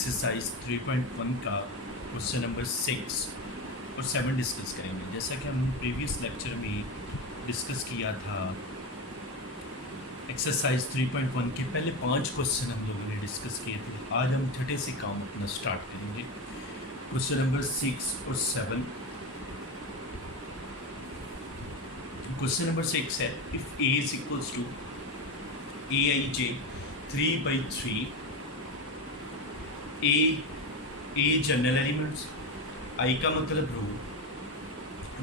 Exercise 3.1 का question number 6 और 7 discuss करेंगे। जैसा कि हमने प्रीवियस लेक्चर में डिस्कस किया था, एक्सरसाइज 3.1 के पहले 5 क्वेश्चन हम लोगों ने डिस्कस किए थे। आज हम छठे से काम अपना स्टार्ट करेंगे। क्वेश्चन नंबर 6 और 7। क्वेश्चन नंबर 6 है, if A is equals to aij 3/3, A general elements, i का मतलब रो,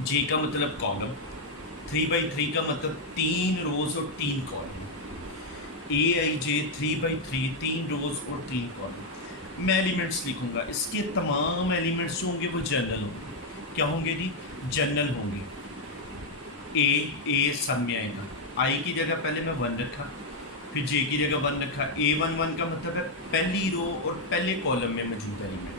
जे का मतलब कॉलम, 3/3 का मतलब 3 रोज और 3 कॉलम। aij 3/3, 3 रोज और 3 कॉलम। मैं एलिमेंट्स लिखूंगा, इसके तमाम एलिमेंट्स जो होंगे वो जनरल होंगे। क्या होंगे जी? जनरल होंगे। ए सब में आएगा। आई की जगह पहले मैं 1 रखा, फिर जे की जगह 1 रखा। A11 का मतलब है पहली रो और पहले कॉलम में मौजूद एलिमेंट।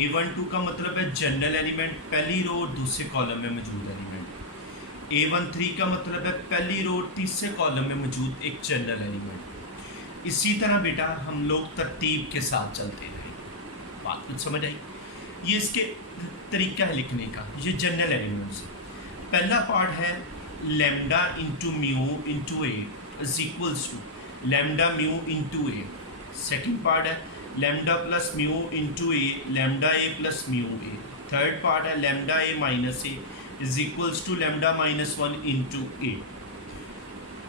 A12 का मतलब है जनरल एलिमेंट, पहली रो और दूसरे कॉलम में मौजूद एलिमेंट। A13 का मतलब है पहली रो और तीसरे कॉलम में मौजूद एक जनरल एलिमेंट। इसी तरह बेटा हम लोग तरतीब के साथ चलते रहे। बात कुछ समझ आई? ये इसके तरीका है लिखने का। ये जनरल एलिमेंट्स है। पहला पार्ट है lambda into mu into A is equals to lambda mu into a. Second part है lambda plus mu into a, lambda a plus mu a. Third part है lambda a minus a is equals to lambda minus 1 into a.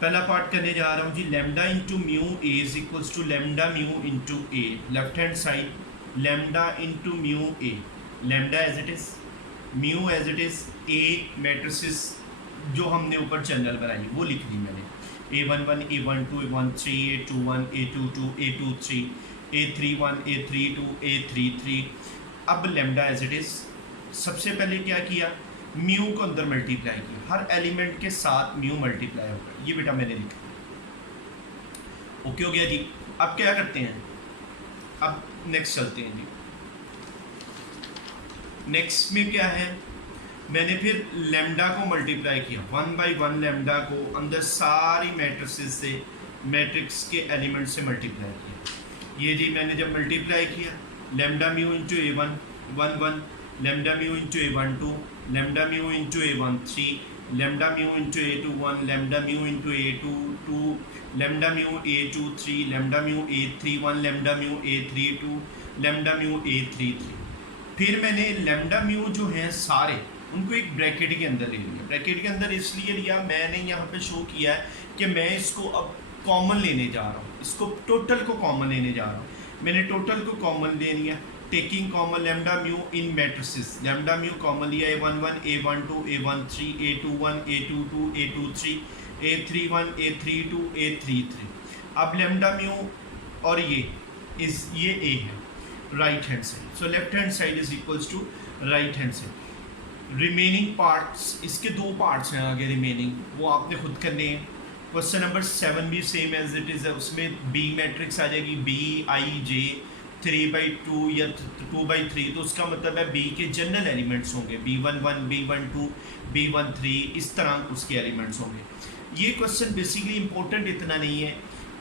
पहला part करने जा रहा हूँ जी। lambda into mu a is equals to lambda mu into a. Left hand side lambda into mu a, lambda as it is, mu as it is, a matrices जो हमने ऊपर general बनाई वो लिख दी मैंने। A11, A12, A13, A21, A22, A23, A31, A32, A33। अब lambda as it is. सबसे पहले क्या किया? म्यू को अंदर मल्टीप्लाई किया। हर एलिमेंट के साथ म्यू मल्टीप्लाई होगा। ये बेटा मैंने लिखा। ओके हो गया जी। अब क्या करते हैं? अब नेक्स्ट चलते हैं जी। नेक्स्ट में क्या है? मैंने फिर लैम्डा को मल्टीप्लाई किया 1/1 लैम्डा को अंदर सारी मैट्रिसेस से, मैट्रिक्स के एलिमेंट से मल्टीप्लाई किया। ये जी मैंने जब मल्टीप्लाई किया, lambda mu into A1 1 lambda mu into A12, lambda mu into A13, lambda mu into A21, lambda mu into A22, lambda mu A23, lambda mu A31, lambda mu A32, lambda mu A33। फिर मैंने lambda mu जो है सारे उनको एक bracket के अंदर ले लिया। ब्रैकेट के अंदर इसलिए लिया, मैंने यहाँ पे शो किया है कि मैं इसको अब कॉमन लेने जा रहा हूँ, इसको टोटल को कॉमन लेने जा रहा हूँ। मैंने टोटल को कॉमन ले लिया, टेकिंग कॉमन लैम्डा म्यू इन मैट्रिसेस। लैम्डा म्यू कॉमन लिया, A11, A12, A13, A21, A22, A23, A31, A32, A33। अब लैम्डा म्यू और ये A है right hand side. So left hand side is equals to right hand side. Remaining parts, इसके 2 parts हैं आगे remaining, वो आपने खुद करने हैं। क्वेश्चन नंबर 7 भी सेम एज इट इज़ है। उसमें बी मैट्रिक्स आ जाएगी BIJ 3/2 या 2/3। तो उसका मतलब है बी के जनरल एलिमेंट्स होंगे, B11, B12, B13, इस तरह उसके एलिमेंट्स होंगे। ये क्वेश्चन बेसिकली इंपॉर्टेंट इतना नहीं है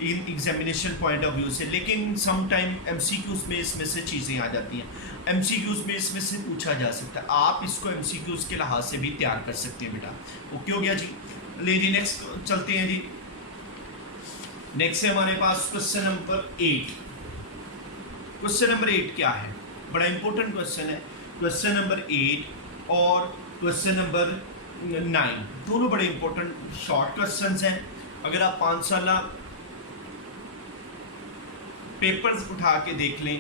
in examination point of view से, लेकिन सम टाइम MCQs में इसमें से चीज़ें आ जाती हैं। MCQs में इसमें से पूछा जा सकता है। आप इसको MCQs के लिहाज से भी तैयार कर सकते हैं बेटा। ओके हो गया जी। ले जी नेक्स्ट चलते हैं जी। नेक्स्ट है हमारे पास क्वेश्चन नंबर 8। क्वेश्चन नंबर 8 क्या है? बड़ा इंपॉर्टेंट क्वेश्चन है। क्वेश्चन नंबर 8 और क्वेश्चन नंबर 9 दोनों बड़े इंपॉर्टेंट शॉर्ट क्वेश्चन हैं। अगर आप 5 साल पेपर्स उठा के देख लें,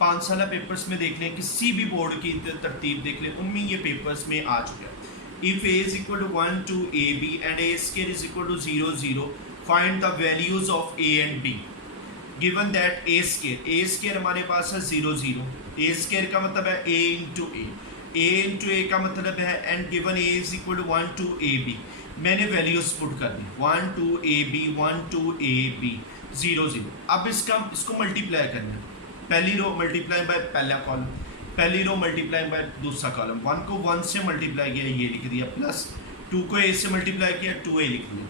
5 साल पेपर्स में देख लें, किसी भी बोर्ड की तरतीब देख लें, उनमें ये पेपर्स में आ चुका है। If a is equal to 1 to AB and a square is equal to 0 0, find the values of a and b given that a square हमारे पास है 0 0। a square का मतलब है a into a का मतलब है and given a is equal to 1 to AB। मैंने values put कर दी 1 to AB 1 to AB 0 0। अब इसको मल्टीप्लाई करना। पहली रो मल्टीप्लाई बाय पहला कॉलम, पहली रो मल्टीप्लाई बाय दूसरा कॉलम। 1 को 1 से मल्टीप्लाई किया, ये लिख दिया, प्लस 2 को a से मल्टीप्लाई किया, 2a लिख दिया।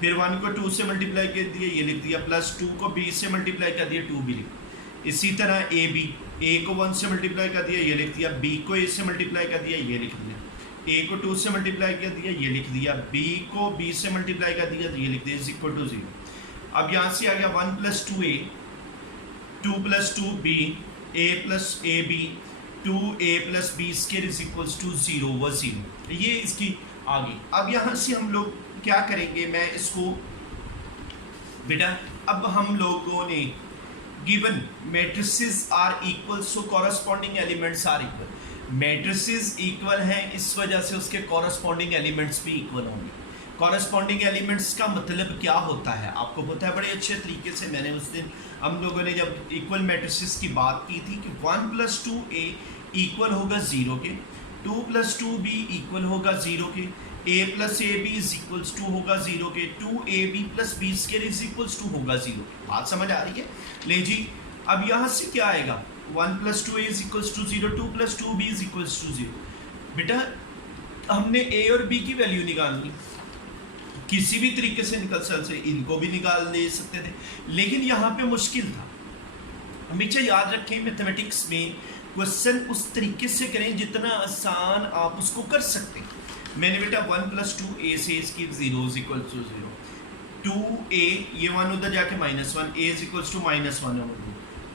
फिर 1 को 2 से मल्टीप्लाई कर दिया, ये लिख दिया, प्लस 2 को b से मल्टीप्लाई कर दिया, 2b लिख दिया। इसी तरह ए बी, ए को 1 से मल्टीप्लाई कर दिया, ये लिख दिया, बी को ए से मल्टीप्लाई कर दिया, ये लिख दिया, ए को 2 से मल्टीप्लाई कर दिया, ये लिख दिया, बी को बी से मल्टीप्लाई कर दिया, तो ये लिख दिया, इज इक्वल टू 0। अब यहाँ से आ गया 1 + 2a, 2 + 2b, a + ab, 2a + b square is equals to 0 व 0। ये इसकी आ गई। अब यहाँ से हम लोग क्या करेंगे, मैं इसको बेटा, अब हम लोगों ने given matrices are equal, so corresponding elements are equal. Matrices equal हैं, इस वजह से उसके कॉरस्पॉन्डिंग एलिमेंट्स भी इक्वल होंगे। कॉरस्पॉन्डिंग एलिमेंट्स का मतलब क्या होता है आपको पता है बड़े अच्छे तरीके से। मैंने उस दिन हम लोगों ने जब इक्वल मैट्रिसेस की बात की थी कि 1 + 2a इक्वल होगा 0 के, 2 + 2b इक्वल होगा 0 के, a + ab is equals to होगा 0 के, 2ab + b square is equals to होगा 0। बात समझ आ रही है? ले जी, अब यहाँ से क्या आएगा, 1 + 2a is equals to 0, 2 + 2b is equals to 0। बेटा हमने a और b की वैल्यू निकालनी, किसी भी तरीके से निकल सकते, इनको भी निकाल दे सकते थे, लेकिन यहाँ पे मुश्किल था। हमेशा याद रखें मैथमेटिक्स में क्वेश्चन उस तरीके से करें जितना आसान आप उसको कर सकते हैं। मैंने बेटा 1 + 2a से इसकी 0 इज इक्वल टू 0, 2a ये 1 उधर जाके -1, a is equals to -1/2,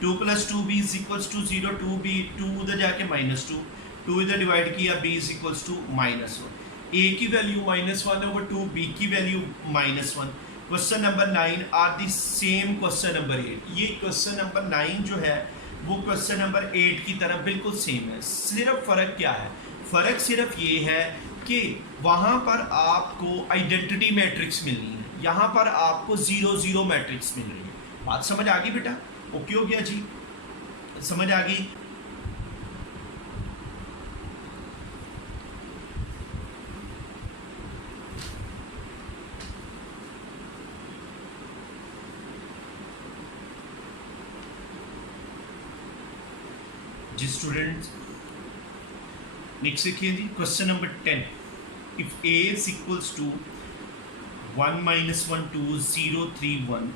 2 + 2b is equals to 0, 2b 2 उधर जाके -2, 2 इधर डिवाइड किया, b is equals to -1, a की वैल्यू -1/2, b की value -1। Question number 9 are the same question number 8। ये क्वेश्चन नंबर 9 जो है वो क्वेश्चन नंबर 8 की तरह बिल्कुल सेम है। सिर्फ फ़र्क क्या है, फ़र्क सिर्फ ये है कि वहाँ पर आपको आइडेंटिटी मैट्रिक्स मिल रही है, यहाँ पर आपको 0 0 मैट्रिक्स मिल रही है। बात समझ आ गई बेटा? ओके हो गया जी, समझ आ गई? जी स्टूडेंट्स नेक्स्ट देखिए जी, question number 10, if a is equals to 1 - 1 2 0 3 1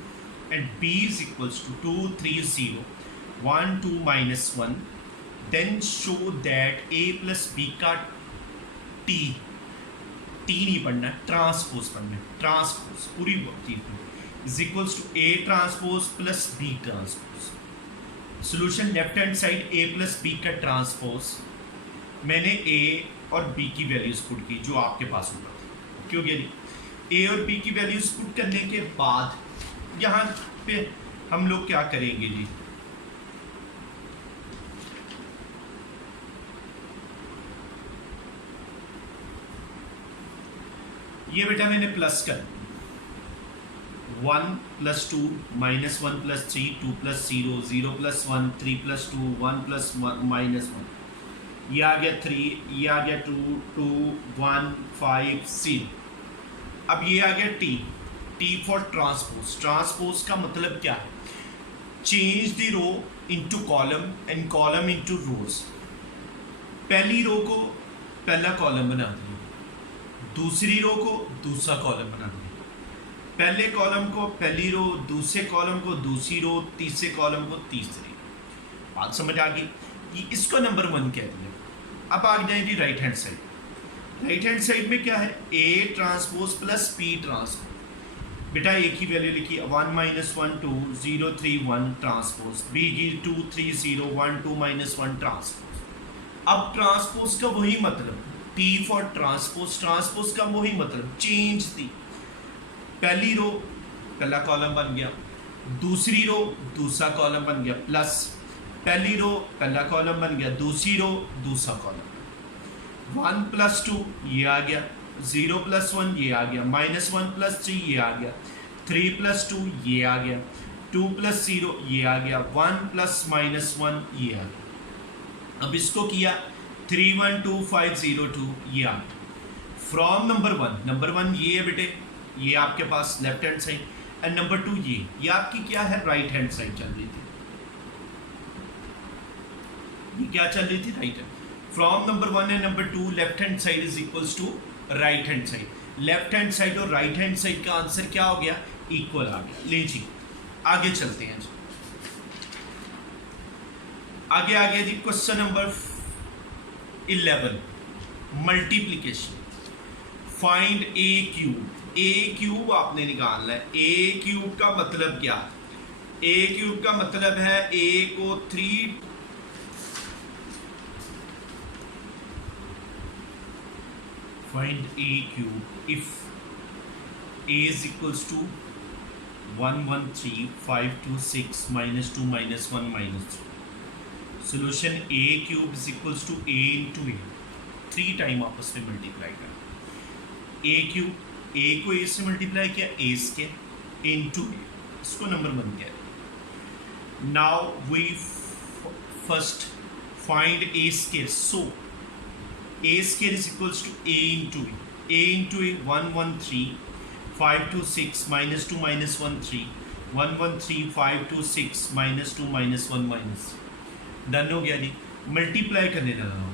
and b is equals to 2 3 0 1 2 -1, then show that a plus b का t नहीं पढ़ना, ट्रांसपोज पढ़ना है, ट्रांसपोज पूरी चीज is equals to a transpose plus b transpose. Solution left hand side a + b का transpose, मैंने a और b की वैल्यूज पुट की जो आपके पास होगा, क्यों गया नहीं? a और b की वैल्यूज पुट करने के बाद यहाँ पे हम लोग क्या करेंगे जी, ये बेटा मैंने प्लस कर 1 + 2 -1 + 3 2 + 0 0 + 1 3 + 2 1 + 1 -1, ये आ गया 3, ये आ गया 2 2 1 5 0। अब ये आ गया t फॉर ट्रांसपोज। ट्रांसपोज का मतलब क्या है, change the row into column and column into rows. पहली रो को पहला कॉलम बना दिया, दूसरी रो को दूसरा कॉलम बना दिया, पहले कॉलम को पहली रो, दूसरे कॉलम को दूसरी रो, तीसरे कॉलम को तीसरी। बात समझ आ गई? कि इसको नंबर 1 कह दिया। अब आ जाएगी right hand side. Right hand side में क्या है, a transpose plus p transpose. बेटा a की वैल्यू लिखी 1 - 1 2 0 3 1 ट्रांसपोज, b की 2 3 0 1 2 -1 ट्रांसपोज। अब ट्रांसपोज का वही मतलब, t फॉर ट्रांसपोज, ट्रांसपोज का वही मतलब चेंज दी, पहली रो पहला कॉलम बन गया, दूसरी रो दूसरा कॉलम बन गया, प्लस पहली रो पहला कॉलम बन गया, दूसरी रो दूसरा कॉलम, 1 + 2 ये आ गया, 0 + 1 ये आ गया, -1 + 3 ये आ गया, 3 + 2 ये आ गया, 2 + 0 ये आ गया, 1 + -1 ये आ गया। अब इसको किया 3 1 2 5 0 2 ये आ गया। फ्रॉम नंबर 1 ये है बेटे, ये आपके पास left hand side, and number 2 ये आपकी क्या है, राइट हैंड साइड चल रही थी। ये क्या चल रही थी, right hand. From number 1 and number 2 left hand side is equals to right hand side. Left hand side और राइट हैंड साइड का आंसर क्या हो गया, इक्वल आ गया। ले जी आगे चलते हैं जी। आगे आ गया जी question number 11, multiplication. Find A cube. A cube आपने निकालना है। ए क्यूब का मतलब क्या? ए क्यूब का मतलब है ए को 3 find a cube if a is equals to 113 526 minus 2 minus 1 minus 3. Solution a cube is equals to a into a, 3 time आपस में मल्टीप्लाई कर। a क्यूब, a को a से मल्टीप्लाई किया, a स्क्वायर into a, इसको number 1 किया। Now we first find a square, so a square is equals to a into a. A into a 113 526 minus 2 minus 1 3, 113 526 minus 2 minus 1 minus। Done हो गया जी। Multiply करने लगा हूँ।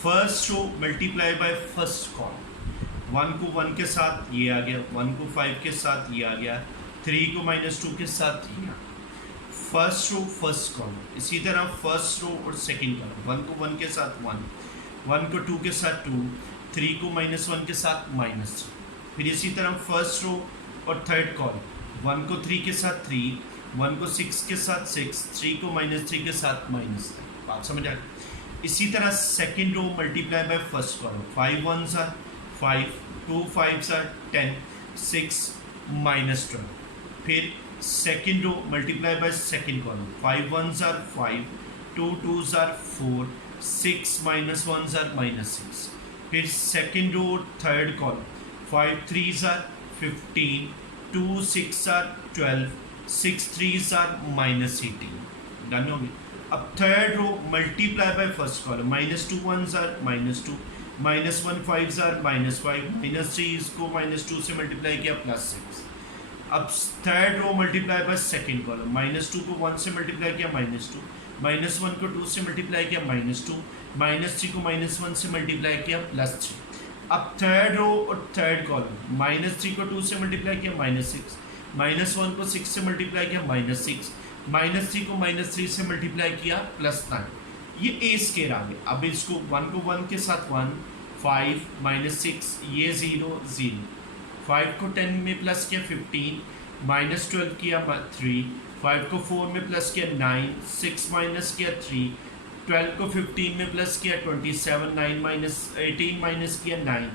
First row multiply by first column. 1 को 1 के साथ ये आ गया, 1 को 5 के साथ ये आ गया, 3 को -2 के साथ ये आ। First row first column. इसी तरह फर्स्ट रो और सेकंड कॉलम। 1 को 1 के साथ 1, 1 को 2 के साथ 2, 3 को -1 के साथ -3। फिर इसी तरह फर्स्ट रो और थर्ड कॉलम। 1 को 3 के साथ 3, 1 को 6 के साथ 6, 3 को -3 के साथ -3। बात समझ आ गई। इसी तरह second row multiply by first column. 5 1s are 5, 2 5s are 10, 6 -12। फिर second row multiply by second column. 5 1s are 5, 2 2s are 4, 6 -1s are -6। फिर second row third column. 5 3s are 15, 2 6 are 12, 6 3s are -18। Done हो गया। अब third row multiply by first column. -2 1s are -2, -1 5s are -5, -3 इसको -2 से multiply किया +6। अब third row multiply by second column. -2 को 1 से मल्टीप्लाई किया -2, -1 को 2 से मल्टीप्लाई किया -2, -3 को -1 से मल्टीप्लाई किया +3। अब थर्ड रो और थर्ड कॉलम। -3 को 2 से मल्टीप्लाई किया -6, -1 को 6 से मल्टीप्लाई किया -6, -3 को -3 से मल्टीप्लाई किया +9। ये ए स्क्वायर आ गया। अब इसको 1 को 1 के साथ 1, 5 -6 ये 0 0, 5 को 10 में प्लस किया 15, -12 किया 3, 5 को 4 में प्लस किया 9, 6 माइनस किया 3, 12 को 15 में प्लस किया 27, 9 18 माइनस किया 9,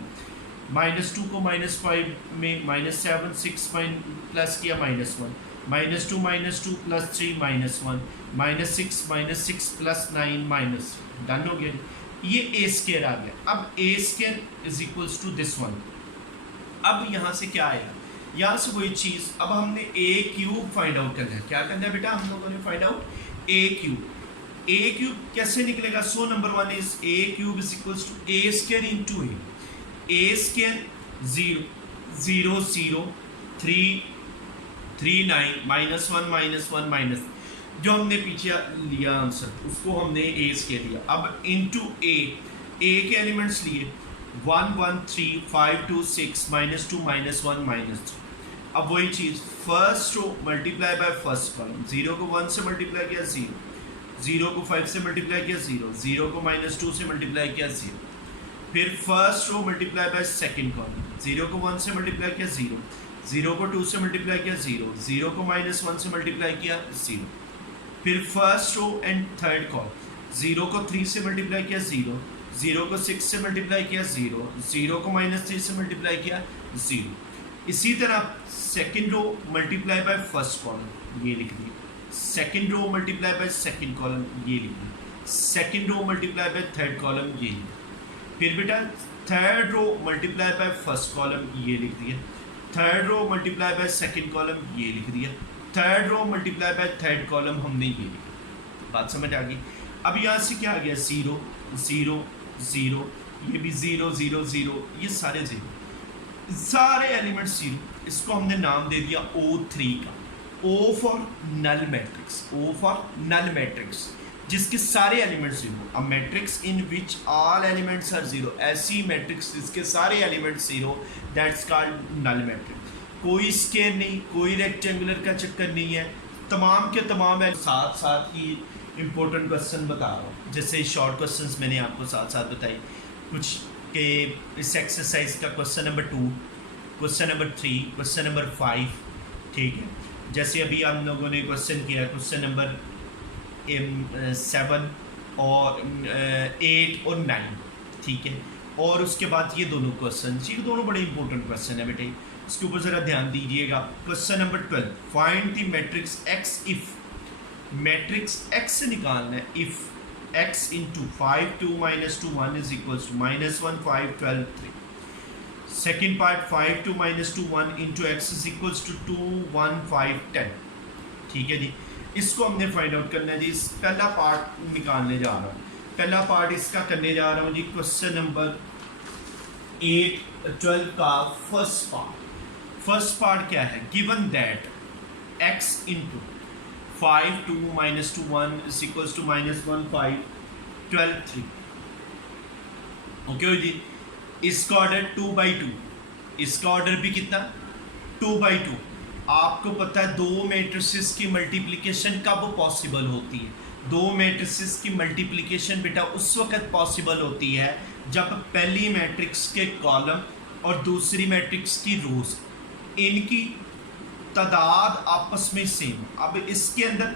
-2 को -5 में -7, 6 प्लस किया -1, -2 + 3 -1, -6 + 9 डन हो गया। ये ए स्क्वायर आ गया। अब A square is equals to this one. अब यहाँ से क्या आया? यहाँ से वही चीज़। अब हमने ए क्यूब फाइंड आउट करना है। क्या करना है बेटा? हम लोगों ने find out A cube. A cube कैसे निकलेगा? So number 1 is A cube is equals to A square into A. A square 0 0 0 3 3 9 -1 -1 जो हमने पीछे लिया आंसर उसको हमने ए स्क्वायर लिया। अब इंटू ए के एलिमेंट्स लिए 1 1 3 5 2 6 -2 -1 -3। अब वही चीज़ first row multiply by first column. 0 को 1 से मल्टीप्लाई किया 0, 0 को 5 से मल्टीप्लाई किया 0, 0 को -2 से मल्टीप्लाई किया 0। फिर first row multiply by second column. 0 को 1 से मल्टीप्लाई किया 0, 0 को 2 से मल्टीप्लाई किया 0, 0 को -1 से मल्टीप्लाई किया 0। फिर first row and third column. 0 को 3 से मल्टीप्लाई किया 0, 0 को 6 से मल्टीप्लाई किया 0, 0 को -3 से मल्टीप्लाई किया 0। इसी तरह second row multiply by first column ये लिख दिया, second row multiply by second column ये लिख दिया, second row multiply by third column ये लिख दिया। फिर बेटा third row multiply by first column ये लिख दिया, third row multiply by second column ये लिख दिया, third row multiply by third column हमने ये लिखा। बात समझ आ गई? अब यहाँ से क्या आ गया? 0 0 0, ये भी 0 0 0, ये सारे 0, सारे एलिमेंट 0। इसको हमने नाम दे दिया O3 का। O for null matrix, O for null matrix जिसके सारे elements 0। A matrix in which all elements are 0, ऐसी मैट्रिक्स जिसके सारे elements 0, that's called null matrix. कोई स्क्वायर नहीं, कोई रेक्टेंगुलर का चक्कर नहीं है, तमाम के तमाम साथ साथ ही इम्पोर्टेंट क्वेश्चन बता रहा हूँ, जैसे शॉर्ट क्वेश्चंस मैंने आपको साथ साथ बताई कुछ के। इस एक्सरसाइज का question number 2, question number 3, question number 5, ठीक है। जैसे अभी हम लोगों ने क्वेश्चन किया क्वेश्चन नंबर 7 और 8 और 9, ठीक है। और उसके बाद ये दोनों क्वेश्चन, ये दोनों बड़े इंपॉर्टेंट क्वेश्चन है बेटे, इसके ऊपर ज़रा ध्यान दीजिएगा। Question number 12, find the matrix x if, matrix x निकालना है if x into 5 2 minus 2 1 is equals to minus 1 5 12 3. Second part 5 2 minus 2 1 into x is equals to 2 1 5 10. ठीक है जी, इसको हमने फाइंड आउट करना है जी। इस पहला पार्ट निकालने जा रहा हूँ, पहला पार्ट इसका करने जा रहा हूँ जी। क्वेश्चन नंबर 8 12 का फर्स्ट पार्ट क्या है, given that x into 5 2 minus 2 1 is equals to minus 1 5 12 3. Okay जी, इसका ऑर्डर 2 by 2, इसका ऑर्डर भी कितना 2 by 2। आपको पता है दो मैट्रिसेस की मल्टीप्लिकेशन कब पॉसिबल होती है, दो मैट्रिसेस की मल्टीप्लिकेशन बेटा उस वक्त पॉसिबल होती है जब पहली मैट्रिक्स के कॉलम और दूसरी मैट्रिक्स की रोज इनकी तादाद आपस में सेम। अब इसके अंदर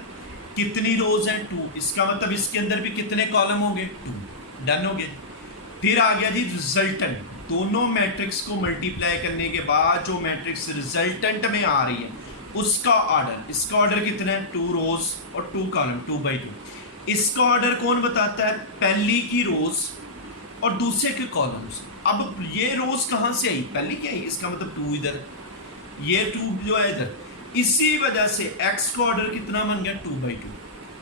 कितनी रोज हैं 2, इसका मतलब इसके अंदर भी कितने कॉलम होंगे 2, डन हो गए। फिर आ गया जी रिजल्टेंट, दोनों मैट्रिक्स को मल्टीप्लाई करने के बाद जो मैट्रिक्स रिजल्टेंट में आ रही है उसका ऑर्डर, इसका ऑर्डर कितना है 2 रोज और 2 कॉलम 2 by 2। इसका ऑर्डर कौन बताता है, पहली की रोज और दूसरे के कॉलम्स। अब ये रोज कहाँ से आई, पहली की आई, इसका मतलब 2 इधर, ये 2 जो है इधर, इसी वजह से x का ऑर्डर कितना बन गया 2 by 2।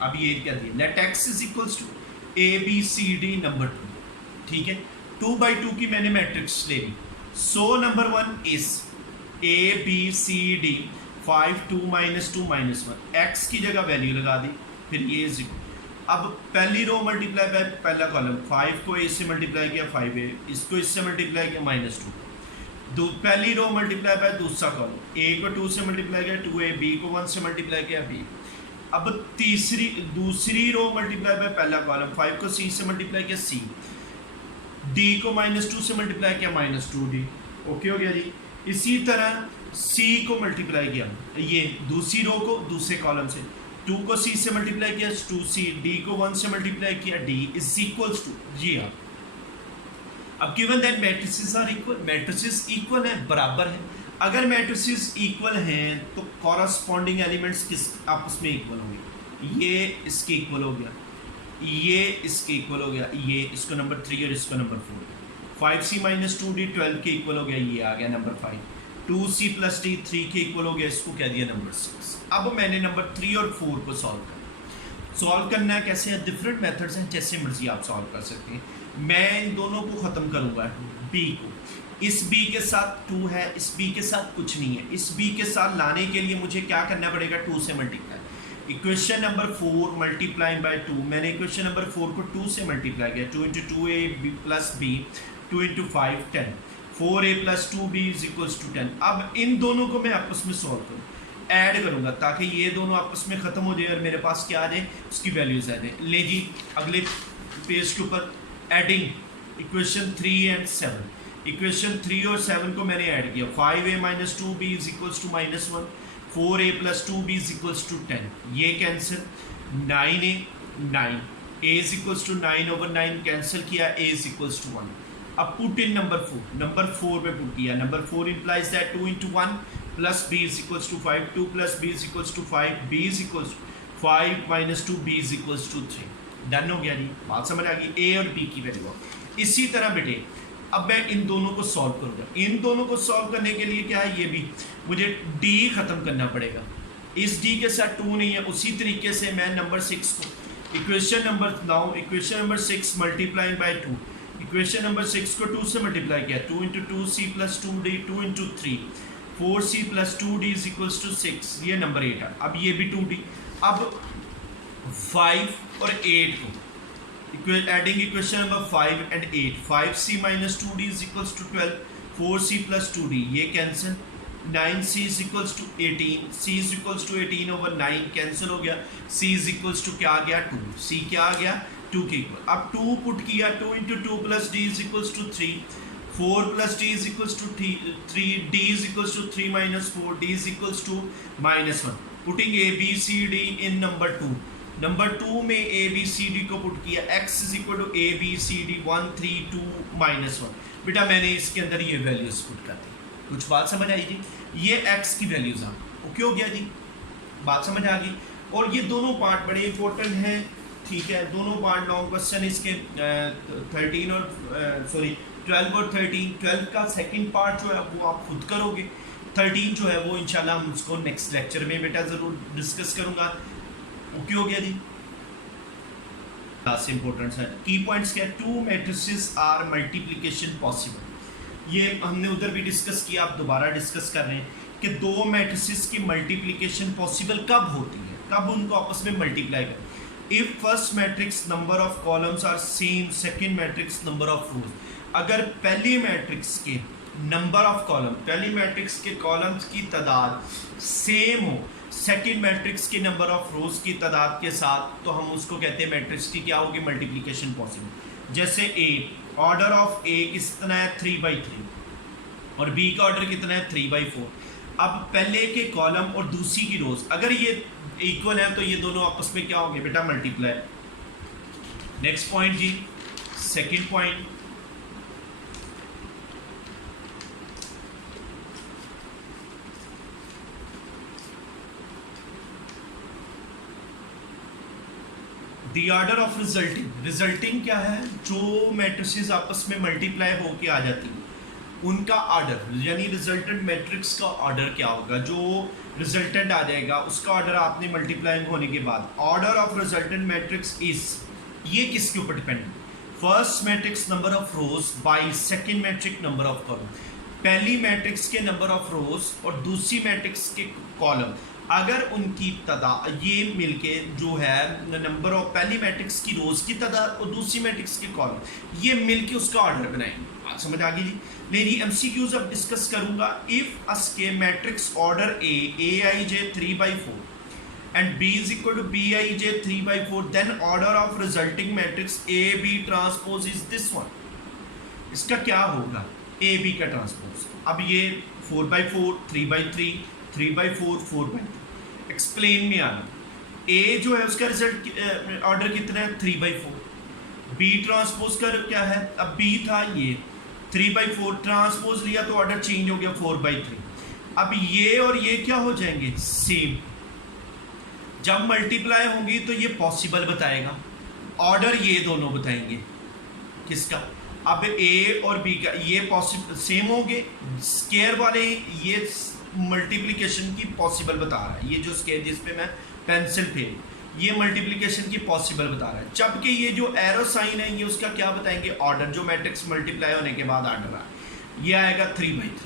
अब ये क्या दिया, let x is equals to ABCD number 2, ठीक है। 2 by 2 की मैंने मैट्रिक्स ले ली, सो number 1 is ABCD 5 2 minus 2 minus 1, x की जगह वैल्यू लगा दी, फिर ये इज। अब पहली रो मल्टीप्लाई बाय पहला कॉलम, 5 को a से मल्टीप्लाई किया 5a, इसको इससे मल्टीप्लाई किया -2। पहली रो मल्टीप्लाई बाय दूसरा कॉलम, a को 2 से मल्टीप्लाई किया 2a, b को 1 से मल्टीप्लाई किया b। अब दूसरी रो मल्टीप्लाई बाय पहला कॉलम, 5 को c से मल्टीप्लाई किया c, d को -2 से मल्टीप्लाई किया -2d। ओके हो गया जी। इसी तरह c को मल्टीप्लाई किया, ये दूसरी रो को दूसरे कॉलम से, 2 को c से मल्टीप्लाई किया 2c, d को 1 से मल्टीप्लाई किया d इज इक्वल्स टू जी। अब given that matrices are equal, matrices equal है, बराबर है। अगर मैट्रिसेस इक्वल हैं तो कॉरस्पॉन्डिंग एलिमेंट्स किस आपस में इक्वल होंगे, ये इसके इक्वल हो गया, ये इसके इक्वल हो गया, ये इसको नंबर 3 और इसको नंबर 4, 5c - 2d 12 के इक्वल हो गया, ये आ गया नंबर 5, 2c + d 3 के इक्वल हो गया, इसको कह दिया नंबर 6। अब मैंने नंबर 3 और 4 को सॉल्व करना है। कैसे है, डिफरेंट मेथड्स हैं, जैसे मर्जी आप सॉल्व कर सकते हैं। मैं इन दोनों को ख़त्म करूँगा, b को, इस b के साथ 2 है, इस b के साथ कुछ नहीं है, इस b के साथ लाने के लिए मुझे क्या करना पड़ेगा 2 से multiply. Equation number 4 multiplying by 2, मैंने इक्वेशन नंबर 4 को 2 से मल्टीप्लाई किया, 2 × 2a + b 2 × 5 10, 4a + 2b = 10। अब इन दोनों को मैं आपस में सॉल्व करूँ, ऐड करूँगा ताकि ये दोनों आपस में ख़त्म हो जाए और मेरे पास क्या आ जाए, उसकी वैल्यूज आ जाए। ले जी अगले पेज के ऊपर एडिंग इक्वेशन 3 एंड 7, इक्वेशन 3 और 7 को मैंने ऐड किया, 5a - 2b = -1, 4a + 2b = 10, ये कैंसिल, 9a 9, a = 9/9 कैंसिल किया, a = 1। अब पुट इन नंबर 4 पे पुट किया, number 4 implies that 2 × 1 + b = 5, 2 + b = 5, b = 5 - 2b = 3। Done हो गया जी, बात समझ आ गई, a और b की वैल्यू। इसी तरह बेटे अब मैं इन दोनों को सॉल्व करूँगा, इन दोनों को सॉल्व करने के लिए क्या है, ये भी मुझे d ख़त्म करना पड़ेगा, इस d के साथ 2 नहीं है। उसी तरीके से मैं नंबर 6 को, equation number 6 multiplying by 2, equation number 6 को 2 से मल्टीप्लाई किया, 2 × 2c + 2d 2 × 3, 4c + 2d = 6, ये नंबर 8 है। अब ये भी 2d। अब 5 और 8 को adding equation number 5 and 8, 5c - 2d = 12, 4c + 2d, ये cancel, 9c is equals to 18, c is equals to 18 over 9 cancel हो गया, c इज इक्वल्स टू क्या आ गया 2, c क्या आ गया 2 के इक्वल। अब 2 पुट किया, 2 into 2 plus D is equals to 3, 4 plus D is equals to 3, D is equals to 3 minus 4, D is equals to -1। Putting A B C D in number 2, number 2 में A B C D को put किया, x is equal to A B C D 1 3 2 -1। बेटा मैंने इसके अंदर ये values put कर दी, कुछ बात समझ आई जी? ये x की वैल्यूज आ, ओके हो गया जी, बात समझ आ गई। और ये दोनों पार्ट बड़े इंपॉर्टेंट हैं, ठीक है, दोनों पार्ट लॉन्ग क्वेश्चन इसके 13 और 12 और 13, 12 का सेकंड पार्ट जो है वो आप खुद करोगे, 13 जो है वो इंशाल्लाह हम उसको नेक्स्ट लेक्चर में बेटा ज़रूर डिस्कस करूँगा, ओके हो गया जी। लास्ट इंपॉर्टेंट है की पॉइंट्स क्या, 2 मैट्रिसेस आर मल्टीप्लिकेशन पॉसिबल, ये हमने उधर भी डिस्कस किया, आप दोबारा डिस्कस कर रहे हैं कि 2 मैट्रिसेस की मल्टीप्लिकेशन पॉसिबल कब होती है, कब उनको आपस में मल्टीप्लाई करें। If first matrix number of columns are same, second matrix number of rows, अगर पहली मैट्रिक्स के नंबर ऑफ कॉलम, पहली मैट्रिक्स के कॉलम्स की तादाद सेम हो सेकंड मैट्रिक्स के नंबर ऑफ रोज की तादाद के साथ, तो हम उसको कहते हैं मैट्रिक्स की क्या होगी मल्टीप्लिकेशन पॉसिबल। जैसे ए, ऑर्डर ऑफ ए कितना है 3/3 और बी का ऑर्डर कितना है 3/4। अब पहले के कॉलम और दूसरी की रोज अगर ये इक्वल है तो ये दोनों आपस में क्या होंगे बेटा मल्टीप्लाई। नेक्स्ट पॉइंट जी, second point, the order of resulting, resulting क्या है, जो मैट्रिसेस आपस में मल्टीप्लाई होके आ जाती हैं उनका ऑर्डर, यानी रिजल्टेंट मैट्रिक्स का ऑर्डर क्या होगा, जो रिजल्टेंट आ जाएगा उसका ऑर्डर आपने मल्टीप्लाई होने के बाद, order of resultant matrix is, ये किसके ऊपर depend, first matrix number of rose by second matrix number of column, पहली मैट्रिक्स के नंबर ऑफ रोज और दूसरी मैट्रिक्स के कॉलम, अगर उनकी तादाद ये मिलके जो है नंबर ऑफ पहली मैट्रिक्स की रोज की तादाद और दूसरी मैट्रिक्स के कॉलम ये मिलके उसका ऑर्डर बनाएंगे। बात समझ आ गई जी? मेरी एमसीक्यूज अब डिस्कस करूंगा। इफ अस के matrix order A I J 3/4 and B is equal to B I J 3/4, then order of resulting matrix A B transpose is this one. इसका क्या होगा ए बी का ट्रांसपोज। अब ये 4/4 3/3 3/4 4/3 explain में आना। ए जो है उसका रिजल्ट ऑर्डर कितना है 3/4, बी ट्रांसपोज का क्या है, अब बी था ये 3/4 ट्रांसपोज लिया तो ऑर्डर चेंज हो गया 4/3। अब ये और ये क्या हो जाएंगे सेम, जब मल्टीप्लाई होंगी तो ये पॉसिबल बताएगा, ऑर्डर ये दोनों बताएंगे किसका। अब ए और बी का ये पॉसिबल सेम होंगे, स्केयर वाले ये मल्टीप्लिकेशन की पॉसिबल बता रहा है, ये जो स्केयर जिस पे मैं पेंसिल फेल ये मल्टीप्लिकेशन की पॉसिबल बता रहा है, जबकि ये जो एरो साइन है ये उसका क्या बताएंगे ऑर्डर, जो मैट्रिक्स मल्टीप्लाई होने के बाद ऑर्डर है ये आएगा 3/3।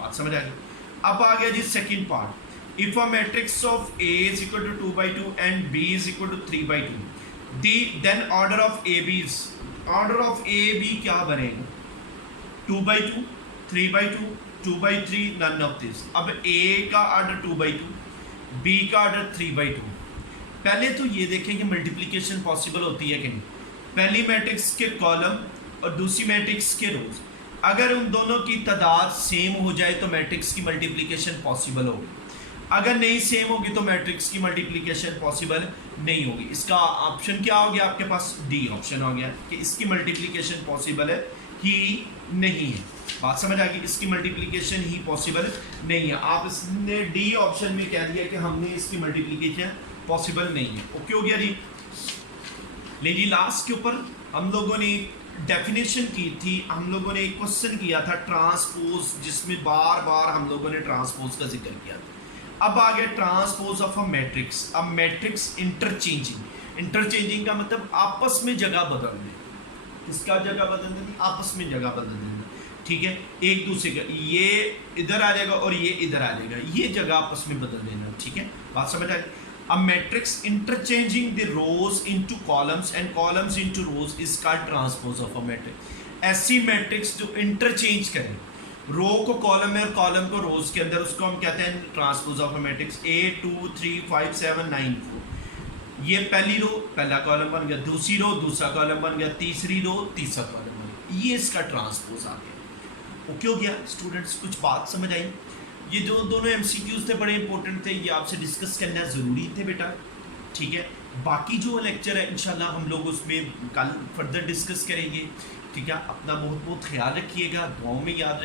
बात समझ आ गई? अब आ गया जी second part. If a matrix of A is equal to 2/2 and B is equal to 3/2, then order of A B is, order of A B क्या बनेगा 2/2 3/2 2/3 नन ऑफ दिस। अब ए का ऑर्डर 2/2 बी का ऑर्डर 3/2। पहले तो ये देखें कि मल्टीप्लिकेशन पॉसिबल होती है कि नहीं, पहली मैट्रिक्स के कॉलम और दूसरी मैट्रिक्स के रोज अगर उन दोनों की तादाद सेम हो जाए तो मैट्रिक्स की मल्टीप्लिकेशन पॉसिबल होगी, अगर नहीं सेम होगी तो मैट्रिक्स की मल्टीप्लिकेशन पॉसिबल नहीं होगी। इसका ऑप्शन क्या हो गया आपके पास, डी ऑप्शन हो गया कि इसकी मल्टीप्लिकेशन पॉसिबल है ही नहीं है। बात समझ आ गई? इसकी मल्टीप्लिकेशन ही पॉसिबल नहीं है। आप इसने डी ऑप्शन में कह दिया कि हमने इसकी मल्टीप्लिकेशन पॉसिबल नहीं है, ओके हो गया जी। लेकिन लास्ट के ऊपर हम लोगों ने डेफिनेशन की थी, हम लोगों ने एक क्वेश्चन किया था ट्रांसपोज, जिसमें बार बार हम लोगों ने ट्रांसपोज का जिक्र किया था। अब आ गया ट्रांसपोज ऑफ अ मैट्रिक्स। अब मैट्रिक्स इंटरचेंजिंग, इंटरचेंजिंग का मतलब आपस में जगह बदल दें, किसका जगह बदल देनी, आपस में जगह बदल देना, ठीक है, एक दूसरे का, ये इधर आ जाएगा और ये इधर आ जाएगा, ये जगह आपस में बदल देना, ठीक है, बात समझ आ गई। A matrix interchanging the rows into columns and columns into rows is called transpose of a matrix। ऐसी मैट्रिक्स जो इंटरचेंज करें, रो को कॉलम में और कॉलम को रोज के अंदर, उसको हम कहते हैं ट्रांसपोज ऑफ मैट्रिक्स। 8 2 3 5 7 9 4, ये पहली रो पहला कॉलम बन गया, दूसरी रो दूसरा कॉलम बन गया, तीसरी रो तीसरा कॉलम बन गया, ये इसका ट्रांसपोज आ गया। ओके हो गया स्टूडेंट्स, कुछ बात समझ आई? ये जो दोनों एमसीक्यूज थे बड़े इंपॉर्टेंट थे, ये आपसे डिस्कस करना ज़रूरी थे बेटा, ठीक है। बाकी जो लेक्चर है इंशाल्लाह हम लोग उसमें कल फर्दर डिस्कस करेंगे, ठीक है। अपना बहुत बहुत ख्याल रखिएगा, दुआओं में याद रखिए।